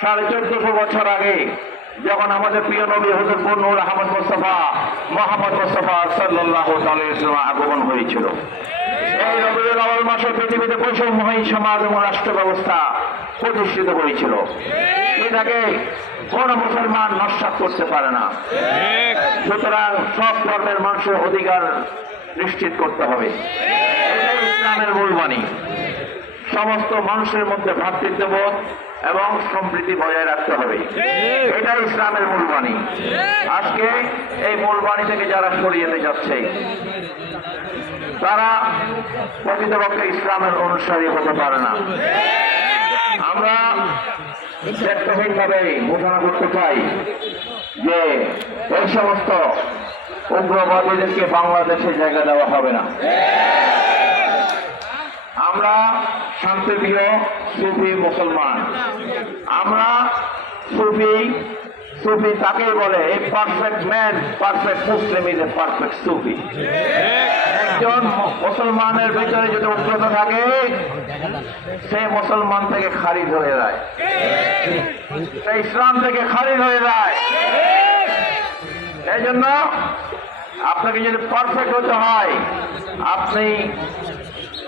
সাড়ে চোদ্দশো বছর আগে যখন আমাদের প্রিয় নবী হজরত নূর আহমদ মোস্তফা, মোহাম্মদ মোস্তফা সাল্লাহ আগমন হয়েছিল। এই রবিউল আওয়াল মাসে পৃথিবীতে বৈষম্যহীন সমাজ এবং রাষ্ট্র ব্যবস্থা প্রতিষ্ঠিত হয়েছিল। এটাকে কোন মুসলমান নস্বাত করতে পারে না। সুতরাং সব ধর্মের মানুষের অধিকার নিশ্চিত করতে হবে। ইসলামের মূলবাণী সমস্ত মানুষের মধ্যে ভ্রাতৃত্ববোধ এবং সম্প্রীতি বজায় রাখতে হবে। এটা ইসলামের মূলবাণী। আজকে এই মূলবাণী থেকে যারা সরিয়ে যেতে যাচ্ছে তারা প্রকৃতপক্ষে ইসলামের অনুসারী হতে পারে না। আমরা ব্যক্তিগতভাবে ঘোষণা করতে চাই যে এই সমস্ত উগ্রবাদীদেরকে বাংলাদেশে জায়গা দেওয়া হবে না। আমরা শান্তিপ্রিয় সুফি মুসলমান। আমরা সুফি সুফি তাকেই বলে? Perfect man perfect Muslim is a perfect Sufi একজন মুসলমানের ভিতরে যদি উগ্রতা থাকে, সে মুসলমান থেকে খারিজ হয়ে যায়। সে ইসলাম থেকে খারিজ হয়ে যায়। এই জন্য আপনাকে যদি পারফেক্ট হতে হয়, আপনি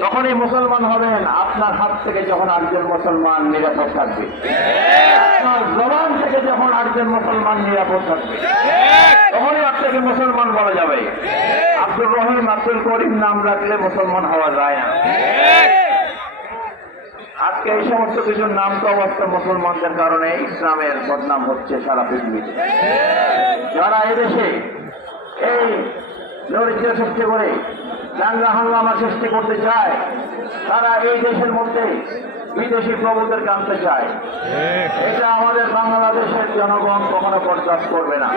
তখনই মুসলমান হবেন, আপনার হাত থেকে যখন আরেকজন মুসলমান নিরাপদ থাকবে। আপনার জবান থেকে যখন আরেকজন মুসলমান নিরাপদ থাকবে। তখনই আপনাকে মুসলমান বলা যাবে। আব্দুর রহিম, আব্দুল করিম নাম রাখলে মুসলমান হওয়া যায় না। আজকে এই সমস্ত কিছুর নাম তো অবস্থা মুসলমানদের কারণে ইসলামের বদনাম হচ্ছে সারা পৃথিবীতে। যারা এদেশে এই দরিদ্র সৃষ্টি করে দাঙ্গা হাঙ্গামা সৃষ্টি করতে চায়, তারা এই দেশের মধ্যে বিদেশি প্রভুদের কানতে চায়। এটা আমাদের বাংলাদেশের জনগণ কখনো বরদাস্ত করবে না।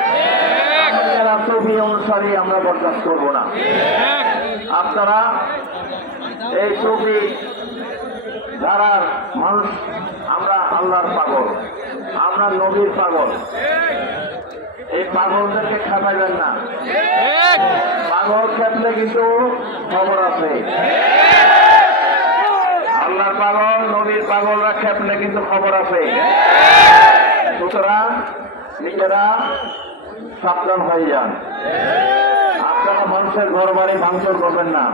যারা ছবি অনুসারে আমরা বরদাস্ত করব না। আপনারা এই ছবি ধারার মানুষ, আমরা আল্লাহর পাগল, আমরা নবীর পাগল। এই পাগলদেরকে খেপাইবেন না। পাগল খেপলে কিন্তু খবর আছে। আল্লাহর পাগল, নবীর পাগলরা খেপলে কিন্তু খবর আছে। সুতরাং নিজেরা সাবধান হয়ে যান। আপনারা মানুষের ঘর বাড়ি ভাঙচুর করবেন না।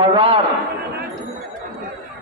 মজার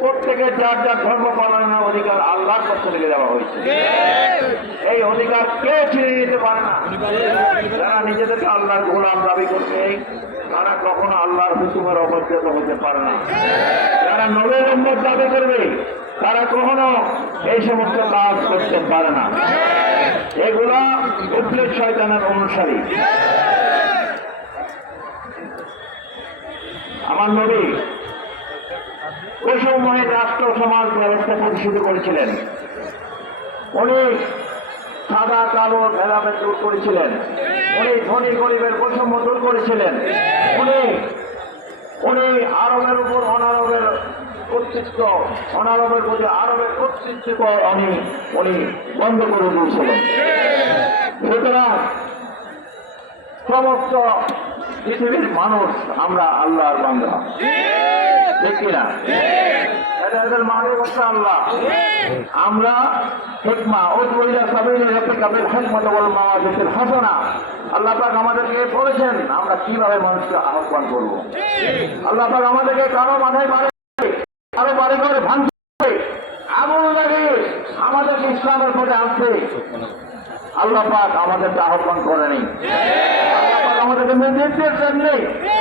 প্রত্যেকের যার যার ধর্ম পালনের অধিকার আল্লাহর পক্ষ থেকে দেওয়া হয়েছে। এই অধিকার কেউ ছিঁড়ে নিতে পারে না? যারা নিজেদেরকে আল্লাহর গোলাম দাবি করবে তারা কখনো আল্লাহর হুকুমের অবজ্ঞত হতে পারে না। যারা নবের উম্মত দাবি করবে, তারা কখনো এই সমস্ত কাজ করতে পারে না। এগুলা উদ্লেখ শয়তানের অনুসারী। আমার নবী ওই সময় রাষ্ট্র সমাজ ব্যবস্থা প্রতিষ্ঠিত করেছিলেন। উনি সাদা, কালো ভেদাভেদ দূর করেছিলেন। উনি ধনী, গরিবের বৈষম্য দূর করেছিলেন। উনি উনি আরবের উপর অনারবের কর্তৃত্ব, অনারবের প্রতি আরবের কর্তৃত্ব আমি, উনি বন্ধ করে দিয়েছিলেন। সুতরাং সমস্ত পৃথিবীর মানুষ আমরা আল্লাহর বান্ধা আমরা হিকমা সাবিলে রেখে কাবিল হিকমত বল হাসানা। আল্লাহ পাক আমাদেরকে বলেছেন, আমরা কীভাবে মানুষকে আহ্বান করব? আল্লাহ পাক আমাদেরকে কারও মাথায় কারও বাড়ি করে ভাঙছে আগুন লাগে ইসলামের পথে আনছে আল্লাহ পাক আমাদেরকে আহ্বান করেনি। আমাদেরকে নির্দেশ দেননি।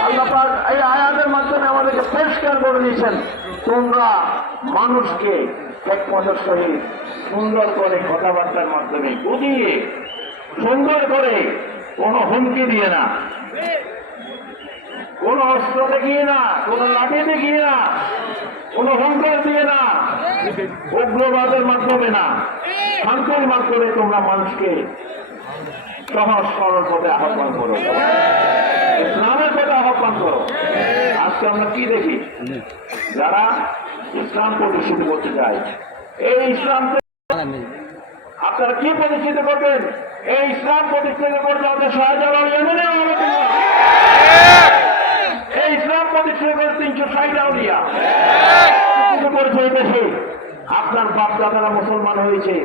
আল্লাহ এই আয়াতের মাধ্যমে আমাদেরকে পরিষ্কার করে দিয়েছেন, তোমরা মানুষকে এক পদের সহিত সুন্দর করে কথাবার্তার মাধ্যমে বুঝিয়ে, সুন্দর করে কোনো হুমকি দিয়ে না, কোন অস্ত্র দেখিয়ে না, কোন লাঠি দেখিয়ে না, কোন সংকট দিয়ে না, উগ্রবাদের মাধ্যমে না, শান্তির মাধ্যমে তোমরা মানুষকে সহজ সরল পথে আহ্বান করো। ইসলামের পথে আহ্বান করো। আজকে আমরা কি দেখি? যারা ইসলাম প্রতিষ্ঠিত করতে চায়, এই ইসলাম আপনারা কি প্রতিষ্ঠিত করবেন? এই ইসলাম প্রতিষ্ঠিত করতে আমাদের শাহজালাল ইয়েমেনে আমাদের এই ইসলাম প্রতিষ্ঠিত করে তিনশো ষাট আউলিয়া করেছে আপনার বাপ দাদারা মুসলমান হয়েছে।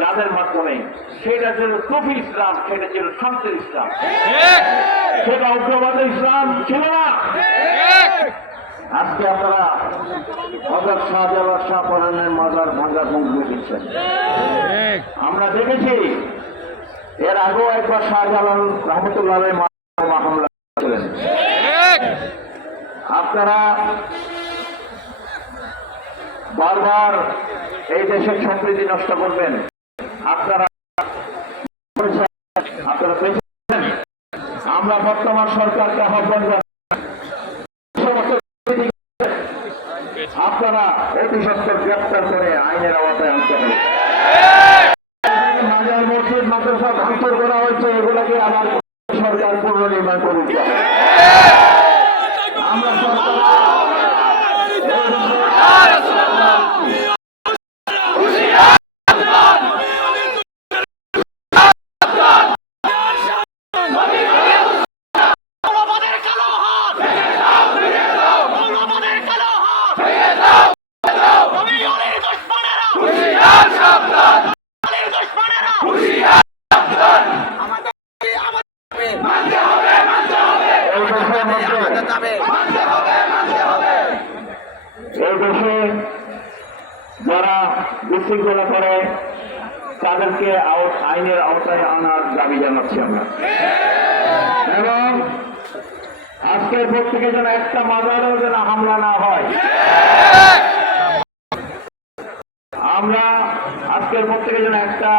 যাদের মাধ্যমে, সেটা ছিল সুফি ইসলাম, সেটা ছিল শান্তির ইসলাম। সেটা উগ্রবাদের ইসলাম ছিল না। আজকে আপনারা হজরত শাহজালাল শাহ পরানের মাজার ভাঙ্গার মুখ দেখেছেন আমরা দেখেছি, এর আগেও একবার শাহজালাল রহমতুল্লাহ হামলা করেছিলেন আপনারা বারবার এই দেশের সম্প্রীতি নষ্ট করবেন। আমরা বর্তমান সরকারকে আহ্বান আপনারা অতি সত্তর গ্রেপ্তার করে আইনের আওতায় আনতে হবে। মাজার মসজিদ, মাদ্রাসা ভাঙচুর করা হয়েছে, এগুলোকে আবার সরকার পুনর্নির্মাণ করে দিতে আমরা মৌলবাদের কালো হাত মৌলবাদের কালো হাত তুমি অলির দুশ্মনেরা অলির দুশ্মনেরা আমাদের এই দেশের মধ্যে এই দেশে যারা বিশৃঙ্খলা করে, তাদেরকে আইনের আওতায় আনার দাবি জানাচ্ছি আমরা। এবং আজকের পর থেকে যেন একটা মাজারও যেন হামলা না হয়। আমরা আজকের পর থেকে যেন একটা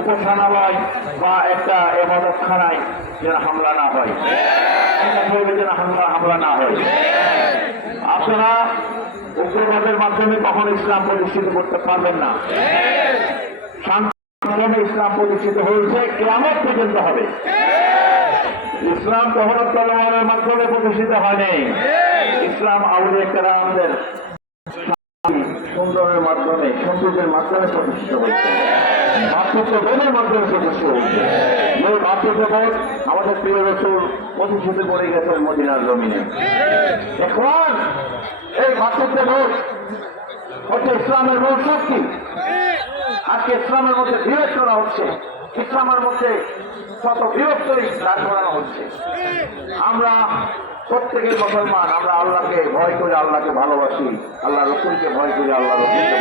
উপাসনালয় বা একটা এবাদতখানায় যেন হামলা না হয়। যেন হামলা হামলা না হয়। আপনারা উগ্রবাদের মাধ্যমে কখনো ইসলাম প্রতিষ্ঠিত করতে পারবেন না। শান্তি ইসলাম প্রতিষ্ঠিত হয়েছে কেমন পর্যন্ত হবে। ইসলাম কখনো তলোয়ারের মাধ্যমে প্রতিষ্ঠিত হয়নি। ইসলাম আউলিয়া কেরামদের সুন্দরের মাধ্যমে সৌন্দর্যের মাধ্যমে প্রতিষ্ঠিত হয়েছে। মাধ্যমে আমাদের প্রিয় রসুল প্রতিষ্ঠিত করে গেছেন মদিনার জমিনে। এখন এই মাতৃত্ব বোধ হচ্ছে ইসলামের মূল শক্তি আজকে ইসলামের মধ্যে বিরোধ করা হচ্ছে। ইসলামের মধ্যে কত বিরক্তই দাঁড় করানো হচ্ছে। আমরা প্রত্যেকের মুসলমান, আমরা আল্লাহকে ভয় করে আল্লাহকে ভালোবাসি, আল্লাহ রসুলকে ভয় করে আল্লাহ রসুলকে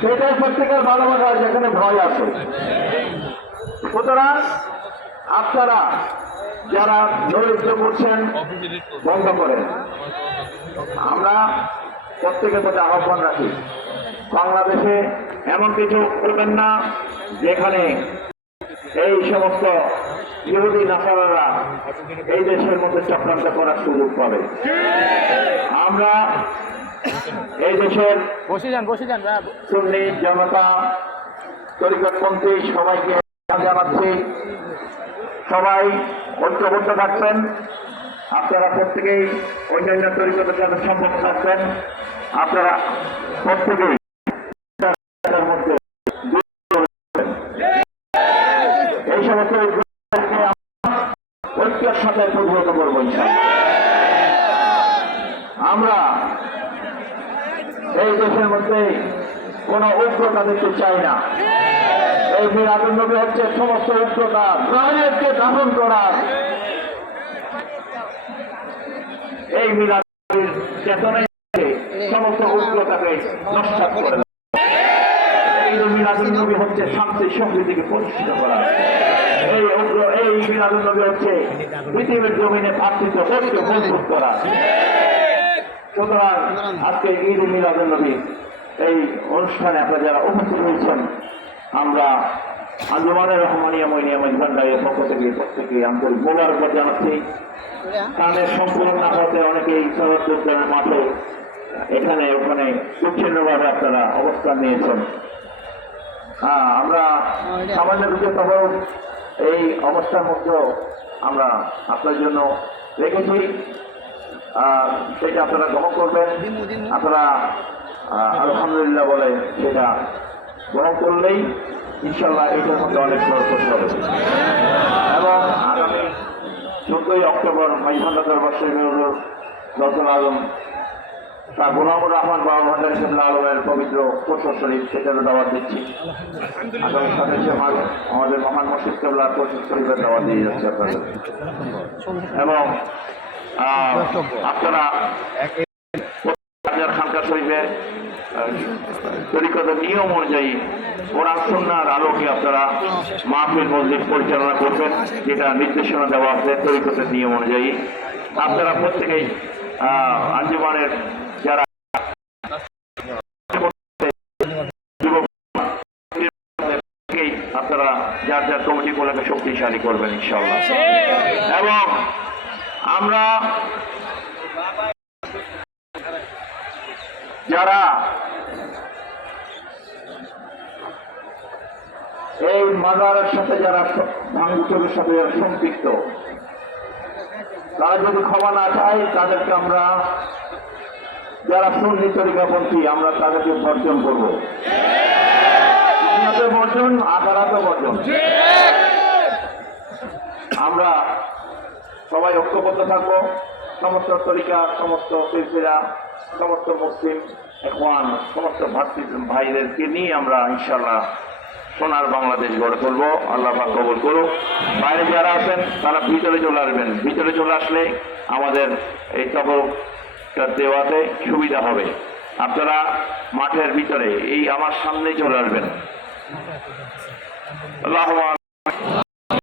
সেটাই প্রত্যেকের ভালোবাসা, যেখানে ভয় আছে। সুতরাং আপনারা যারা দরিদ্র করছেন বন্ধ করেন আমরা প্রত্যেকের প্রতি আহ্বান রাখি বাংলাদেশে এমন কিছু করবেন না যেখানে এই সমস্ত ইহুদি নাসারারা এই দেশের মধ্যে চক্রান্ত করার সুযোগ পাবে আমরা এই দেশের বসে যান বসে যান। সুন্নি জনতা তরিকতপন্থী সবাইকে জানাচ্ছি সবাই ঐক্যবদ্ধ থাকবেন। আপনারা প্রত্যেকেই অন্যান্য তরিকতের সাথে সম্পর্ক থাকবেন। আপনারা প্রত্যেকেই এই সমস্ত ঐক্যের সাথে করব। আমরা এই দেশের মধ্যে কোন উগ্রতা দেখতে চাই না। এই মিরাদুল নবী হচ্ছে সমস্ত উগ্রতা গ্রহণেরকে দাফন করার এই মিরাদুল চেতনায় সমস্ত উগ্রতাকে নষ্ট করে এই মিরাদুল নবী হচ্ছে করা। পৃথিবীর জমিনে ভাতৃত্ব ঐক্য করা। ঈদ নবী এই অনুষ্ঠানে আপনারা যারা উপস্থিত হয়েছেন আমরা আঞ্জুমানের রহমানিয়া মইনিয়া মজবান্ডারের পক্ষ থেকে প্রত্যেকে আন্তরিক মোবারকবাদ জানাচ্ছি। কানের সম্পূর্ণ না হতে অনেকেই শরৎ উদ্যানের মাঠে। এখানে, ওখানে বিচ্ছিন্নভাবে আপনারা অবস্থান নিয়েছেন। হ্যাঁ আমরা সামান্য কিছু খবর এই অবস্থার মধ্যেও আমরা আপনার জন্য রেখেছি। সেটা আপনারা গ্রহণ করবেন। আপনারা আলহামদুলিল্লাহ বলে সেটা গ্রহণ করলেই ইনশাল্লাহ এটার মধ্যে অনেক বরকত হবে। এবং আগামী চোদ্দই অক্টোবর মাইহান্দার বর্ষের রতন আলম শাহ গোলামুর রহমান বাবা ভান্ডার ইসলাম আলমের পবিত্র প্রসর শরীফ সেটারও দাওয়াত দিচ্ছি। আগামী মার্চ আমাদের মহান মসজিদ কেবলার প্রসর শরীফের দাওয়াত দিয়ে যাচ্ছে আপনাদের। এবং আহ, আপনারা খানকা শরীফের তরিকতের নিয়ম অনুযায়ী কোরআন সন্ন্যার আলোকে আপনারা মাহফিল মসজিদ পরিচালনা করবেন যেটা নির্দেশনা দেওয়া আছে তরিকতের নিয়ম অনুযায়ী। আপনারা প্রত্যেকেই আঞ্জুমানের যারা যুবক আপনারা যার যার কমিটিগুলোকে শক্তিশালী করবেন ইনশাল্লাহ এবং আমরা যারা এই মাজারের সাথে যারা ভাঙচুরের সাথে যারা সম্পৃক্ত, তারা যদি ক্ষমা না চায়, তাদেরকে আমরা যারা সুন্নি তরিকাপন্থী, আমরা তাদেরকে বর্জন করব। বর্জন আকারাতে বর্জন। আমরা সবাই ঐক্যবদ্ধ থাকব, সমস্ত তরিকা, সমস্ত সিলসিলা সমস্ত মুসলিম এখন সমস্ত ভাতৃ ভাইদেরকে নিয়ে আমরা ইনশাল্লাহ সোনার বাংলাদেশ গড়ে তুলবো। আল্লাহ পাক কবুল করুক। বাইরে যারা আছেন, তারা ভিতরে চলে আসবেন। ভিতরে চলে আসলে আমাদের এই তবরটা দেওয়াতে সুবিধা হবে। আপনারা মাঠের ভিতরে, এই আমার সামনে চলে আসবেন। আল্লাহ